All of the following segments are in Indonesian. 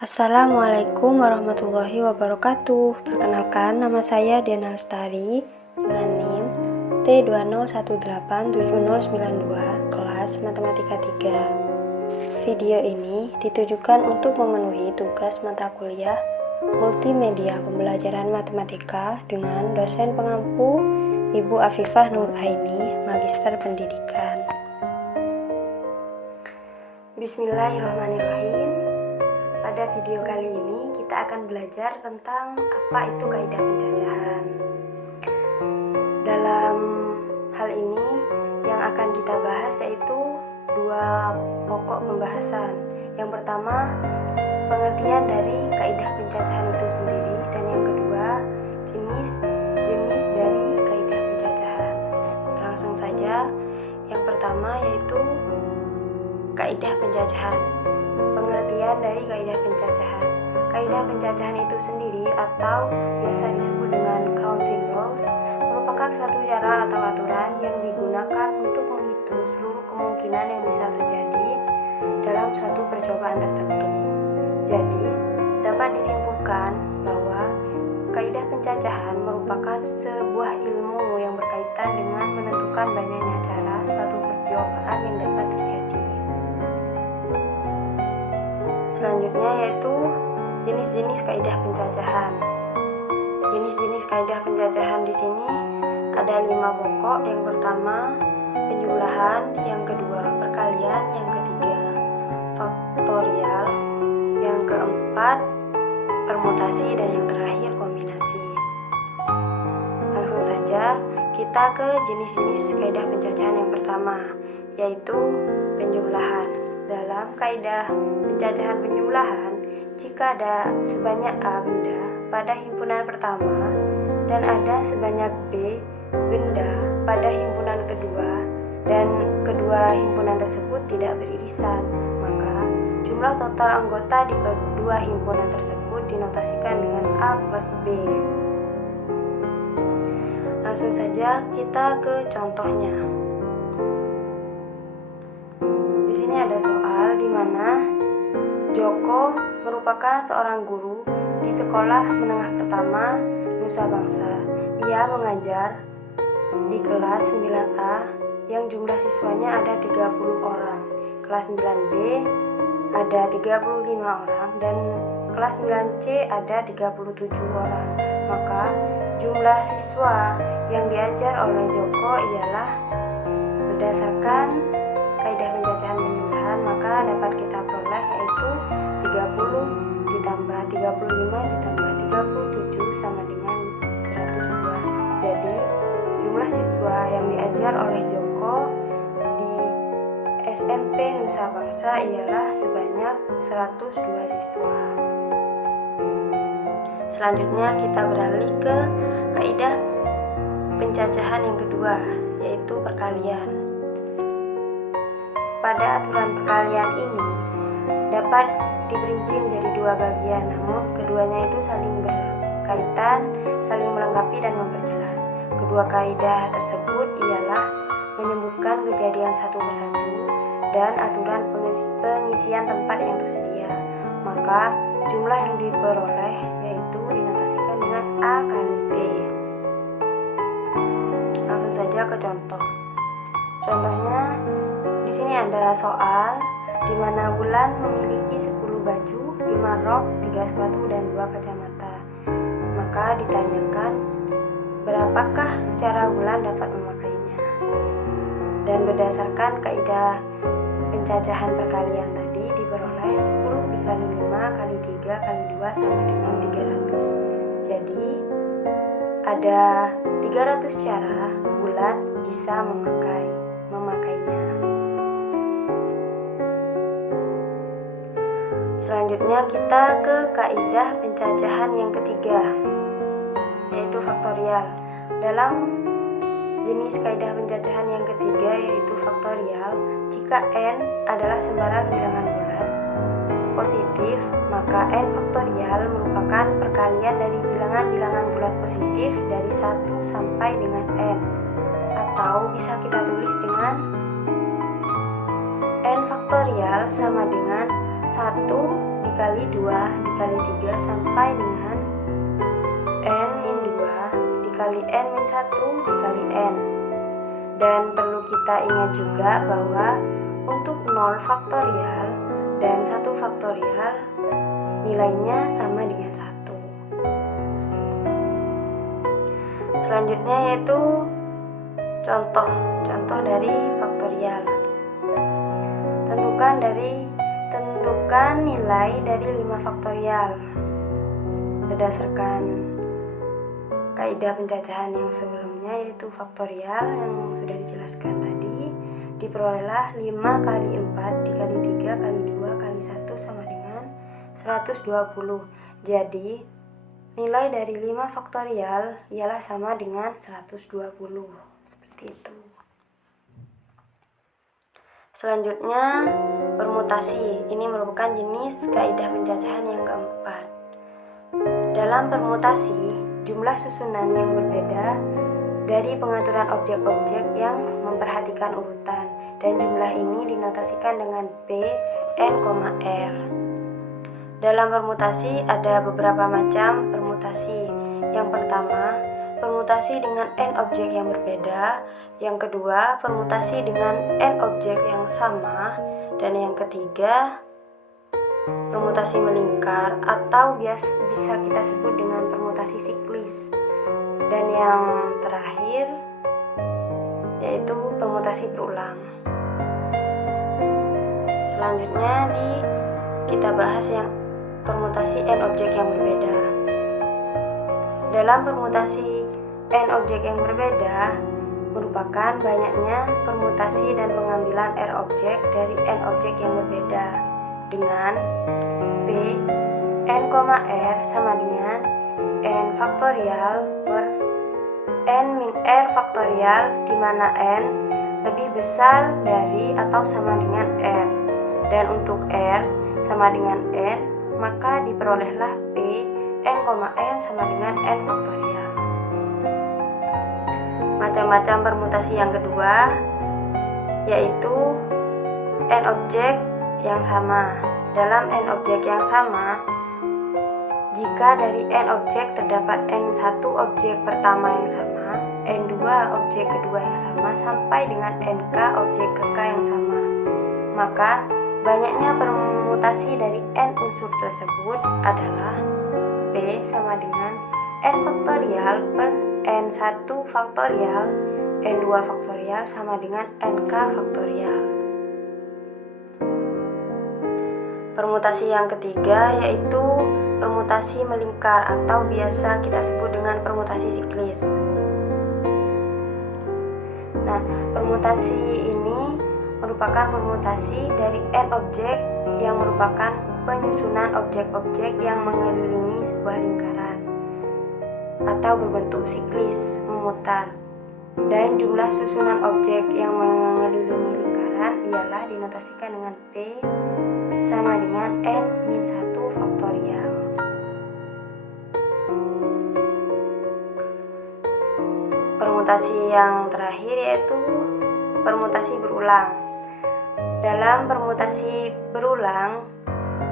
Assalamualaikum warahmatullahi wabarakatuh. Perkenalkan, nama saya Diana Lestari dengan NIM T20187092 kelas Matematika 3. Video ini ditujukan untuk memenuhi tugas mata kuliah Multimedia Pembelajaran Matematika dengan dosen pengampu Ibu Afifah Nur Aini, Magister Pendidikan. Bismillahirrahmanirrahim. Pada video kali ini kita akan belajar tentang apa itu kaidah pencacahan. Dalam hal ini yang akan kita bahas yaitu dua pokok pembahasan. Yang pertama, pengertian dari kaidah pencacahan itu sendiri, dan yang kedua, jenis dari kaidah pencacahan. Langsung saja, yang pertama yaitu kaidah pencacahan. Pengertian dari kaidah pencacahan. Kaidah pencacahan itu sendiri atau biasa disebut dengan counting rules merupakan suatu cara atau aturan yang digunakan untuk menghitung seluruh kemungkinan yang bisa terjadi dalam suatu percobaan tertentu. Jadi, dapat disimpulkan bahwa kaidah pencacahan merupakan sebuah ilmu yang berkaitan dengan menentukan banyaknya cara suatu percobaan yang dapat terjadi. Selanjutnya yaitu jenis-jenis kaidah pencacahan. Jenis-jenis kaidah pencacahan di sini ada 5 pokok. Yang pertama penjumlahan, yang kedua perkalian, yang ketiga faktorial, yang keempat permutasi, dan yang terakhir kombinasi. Langsung saja kita ke jenis-jenis kaidah pencacahan yang pertama, yaitu penjumlahan. Dalam kaidah pencacahan penjumlahan, jika ada sebanyak A benda pada himpunan pertama dan ada sebanyak B benda pada himpunan kedua dan kedua himpunan tersebut tidak beririsan, maka jumlah total anggota di kedua himpunan tersebut dinotasikan dengan A plus B. Langsung saja kita ke contohnya. Di sini ada soal di mana Joko merupakan seorang guru di sekolah menengah pertama Nusa Bangsa. Ia mengajar di kelas 9A yang jumlah siswanya ada 30 orang, kelas 9B ada 35 orang, dan kelas 9C ada 37 orang. Maka jumlah siswa yang diajar oleh Joko ialah berdasarkan kaidah pencacahan penjumlahan, maka dapat kita peroleh yaitu 30 ditambah 35 ditambah 37 sama dengan 102. Jadi jumlah siswa yang diajar oleh Joko di SMP Nusa Bangsa ialah sebanyak 102 siswa. Selanjutnya kita beralih ke kaidah pencacahan yang kedua, yaitu perkalian. Pada aturan perkalian ini dapat diperinci menjadi dua bagian, namun keduanya itu saling berkaitan, saling melengkapi dan memperjelas. Kedua kaidah tersebut ialah menyebutkan kejadian satu persatu dan aturan pengisian tempat yang tersedia. Maka jumlah yang diperoleh yaitu dinotasikan dengan A kali T. Langsung saja ke contoh. Contohnya, di sini ada soal di mana Wulan memiliki 10 baju, 5 rok, 3 sepatu, dan 2 kacamata. Maka ditanyakan berapakah cara Wulan dapat memakainya. Dan berdasarkan kaidah pencacahan perkalian tadi diperoleh 10 dikali 5 kali 3 kali 2 sama dengan 300. Jadi ada 300 cara Wulan bisa memakainya. Selanjutnya kita ke kaidah pencacahan yang ketiga, yaitu faktorial. Dalam jenis kaidah pencacahan yang ketiga yaitu faktorial, jika n adalah sembarang bilangan bulat positif, maka n faktorial merupakan perkalian dari bilangan-bilangan bulat positif dari 1 sampai dengan n, atau bisa kita tulis dengan n faktorial sama dengan 1 dikali 2 dikali 3 sampai dengan n-2 dikali n-1 dikali n. Dan perlu kita ingat juga bahwa untuk 0 faktorial dan 1 faktorial nilainya sama dengan 1. Selanjutnya yaitu contoh dari faktorial. Tentukan nilai dari 5 faktorial berdasarkan kaidah pencacahan yang sebelumnya, yaitu faktorial yang sudah dijelaskan tadi. Diperolehlah 5 kali 4 dikali 3 kali 2 kali 1 sama dengan 120. Jadi nilai dari 5 faktorial ialah sama dengan 120. Seperti itu. Selanjutnya permutasi. Ini merupakan jenis kaidah pencacahan yang keempat. Dalam permutasi, jumlah susunan yang berbeda dari pengaturan objek-objek yang memperhatikan urutan, dan jumlah ini dinotasikan dengan P, N, R. Dalam permutasi ada beberapa macam permutasi. Yang pertama, permutasi dengan n objek yang berbeda. Yang kedua, permutasi dengan n objek yang sama. Dan yang ketiga, permutasi melingkar atau bisa kita sebut dengan permutasi siklis. Dan yang terakhir yaitu permutasi berulang. Selanjutnya kita bahas yang permutasi n objek yang berbeda. Dalam permutasi n objek yang berbeda merupakan banyaknya permutasi dan pengambilan r objek dari n objek yang berbeda dengan P n, R sama dengan n faktorial per n min r faktorial, di mana n lebih besar dari atau sama dengan r. Dan untuk r sama dengan n, maka diperolehlah P n, n sama dengan n faktorial. Macam-macam permutasi yang kedua yaitu n objek yang sama. Dalam n objek yang sama, jika dari n objek terdapat n1 objek pertama yang sama, n2 objek kedua yang sama, sampai dengan nk objek k yang sama, maka banyaknya permutasi dari n unsur tersebut adalah P sama dengan n faktorial per n1 faktorial, n2 faktorial sama dengan nk faktorial. Permutasi yang ketiga yaitu permutasi melingkar atau biasa kita sebut dengan permutasi siklis. Nah, permutasi ini merupakan permutasi dari n objek yang merupakan penyusunan objek-objek yang mengelilingi sebuah lingkaran atau berbentuk siklis memutar, dan jumlah susunan objek yang mengelilingi lingkaran ialah dinotasikan dengan P sama dengan n-1 faktorial. Permutasi yang terakhir yaitu permutasi berulang. Dalam permutasi berulang,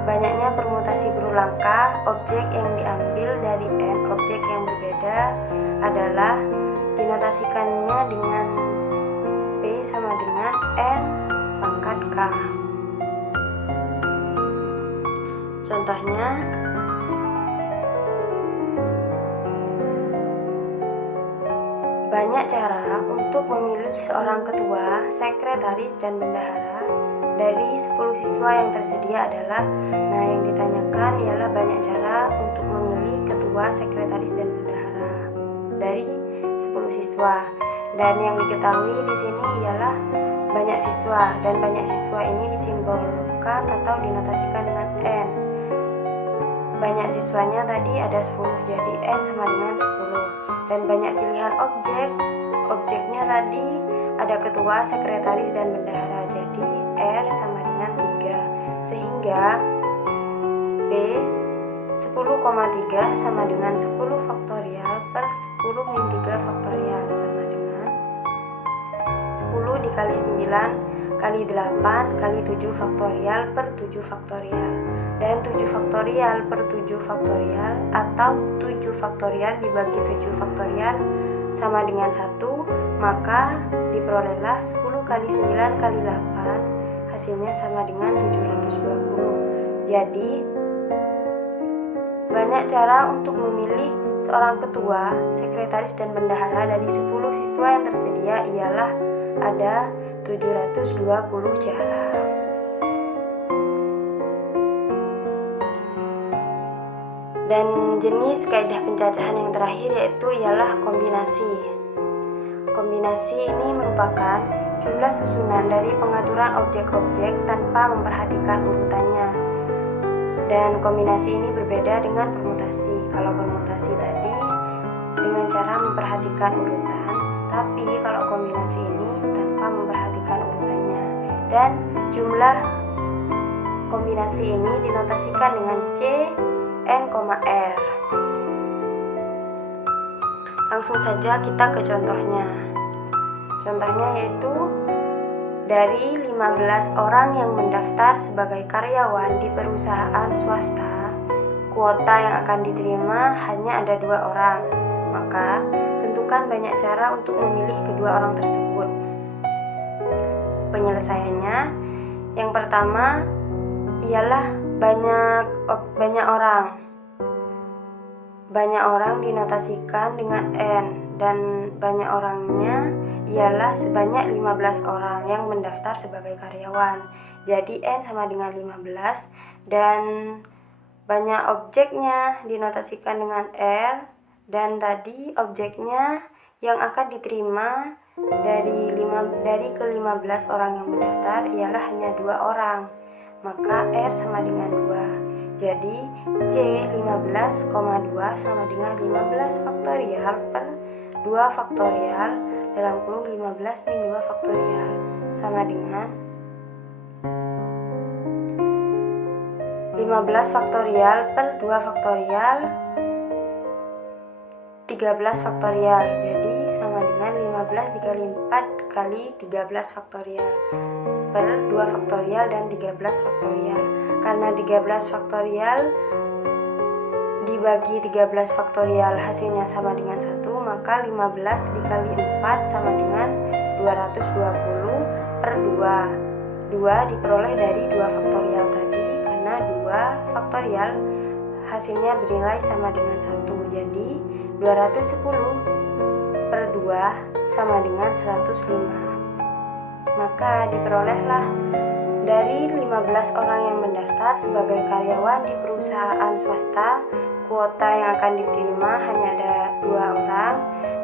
banyaknya permutasi berulang K objek yang diambil dari n objek yang berbeda adalah dinotasikannya dengan P sama dengan n pangkat K. Contohnya, banyak cara untuk memilih seorang ketua, sekretaris, dan bendahara dari 10 siswa yang tersedia adalah, yang ditanyakan ialah banyak cara untuk memilih ketua, sekretaris, dan bendahara dari 10 siswa. Dan yang diketahui di sini ialah banyak siswa, dan banyak siswa ini disimbolkan atau dinotasikan dengan n. Banyak siswanya tadi ada 10, jadi n sama dengan 10. Dan banyak pilihan objeknya tadi ada ketua, sekretaris, dan bendahara, jadi R sama dengan 3. Sehingga P 10,3 sama dengan 10 faktorial per 10 min 3 faktorial sama dengan 10 dikali 9 kali 8 kali 7 faktorial per 7 faktorial. Dan 7 faktorial per 7 faktorial atau 7 faktorial dibagi 7 faktorial sama dengan 1, maka diperolehlah 10 kali 9 kali 8 hasilnya sama dengan 720. Jadi banyak cara untuk memilih seorang ketua, sekretaris, dan bendahara dari 10 siswa yang tersedia ialah ada 720 cara. Dan jenis kaidah pencacahan yang terakhir yaitu ialah kombinasi. Kombinasi ini merupakan jumlah susunan dari pengaturan objek-objek tanpa memperhatikan urutannya. Dan kombinasi ini berbeda dengan permutasi. Kalau permutasi tadi dengan cara memperhatikan urutan, tapi kalau kombinasi ini tanpa memperhatikan urutannya. Dan jumlah kombinasi ini dinotasikan dengan C, N, R. Langsung saja kita ke contohnya. Contohnya yaitu dari 15 orang yang mendaftar sebagai karyawan di perusahaan swasta, kuota yang akan diterima hanya ada 2 orang. Maka tentukan banyak cara untuk memilih kedua orang tersebut. Penyelesaiannya, yang pertama ialah banyak orang. Banyak orang dinotasikan dengan N, dan banyak orangnya ialah sebanyak 15 orang yang mendaftar sebagai karyawan. Jadi N sama dengan 15, dan banyak objeknya dinotasikan dengan R, dan tadi objeknya yang akan diterima dari ke-15 orang yang mendaftar ialah hanya 2 orang. Maka R sama dengan 2. Jadi C 15,2 sama dengan 15 faktorial per 2 faktorial dalam kurung 15 min 2 faktorial sama dengan 15 faktorial per 2 faktorial 13 faktorial. Jadi sama dengan 15 dikali 4 kali 13 faktorial per 2 faktorial dan 13 faktorial. Karena 13 faktorial dibagi 13 faktorial hasilnya sama dengan 1, maka 15 dikali 4 sama dengan 220 per 2. 2 diperoleh dari 2 faktorial tadi, karena 2 faktorial hasilnya bernilai sama dengan 1. Jadi 210 per 2 sama dengan 105. Maka diperolehlah dari 15 orang yang mendaftar sebagai karyawan di perusahaan swasta, kuota yang akan diterima hanya ada 2 orang,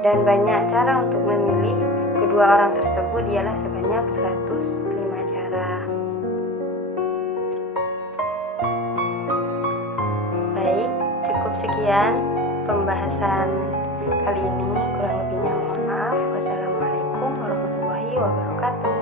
dan banyak cara untuk memilih kedua orang tersebut ialah sebanyak 105 cara. Baik, cukup sekian pembahasan kali ini. Kurang lebihnya mohon maaf. Wassalamualaikum warahmatullahi wabarakatuh.